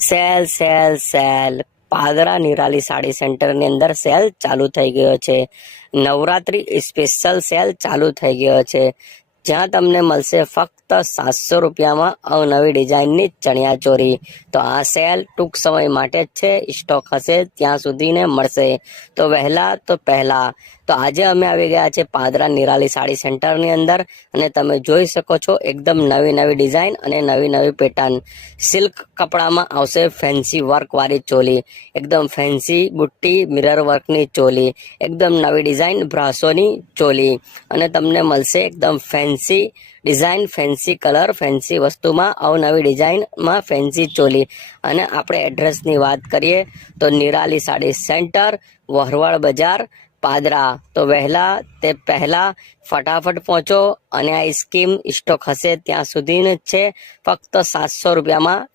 Sale sale sale Padra Nirali sari સેન્ટરની અંદર cell ચાલુ થઈ ગયો છે. નવરાત્રી સ્પેશિયલ સેલ ચાલુ થઈ ગયો છે, જ્યાં તમને મળશે ફક્ત 700 રૂપિયામાં અવનવી ડિઝાઇનની ચણિયા ચોરી. તો આ સેલ ટૂંક સમય માટે જ છે, સ્ટોક હશે ત્યાં સુધીને મળશે. તો વહેલા તો પહેલા. તો આજે અમે આવી ગયા છે પાદરા નિરાલી સાડી સેન્ટરની અંદર, અને તમે જોઈ શકો છો એકદમ નવી નવી ડિઝાઇન અને નવી નવી પેટર્ન. સિલ્ક કપડામાં આવશે ફેન્સી વર્ક વાળી ચોલી, એકદમ ફેન્સી બુટ્ટી મિરર વર્કની ચોલી, એકદમ નવી ડિઝાઇન બ્રાસોની ચોલી, અને તમને મળશે એકદમ fancy design, fancy colour, fancy વસ્તુમાં અવનવી ડિઝાઇનમાં ફેન્સી ચોલી. અને આપણે એડ્રેસની વાત કરીએ તો નિરાલી સાડી સેન્ટર, વહરવાડ બજાર, પાદરા. તો વહેલા તે પહેલા ફટાફટ પહોંચો, અને આ સ્કીમ સ્ટોક હશે ત્યાં સુધી જ છે. ફક્ત 700 રૂપિયામાં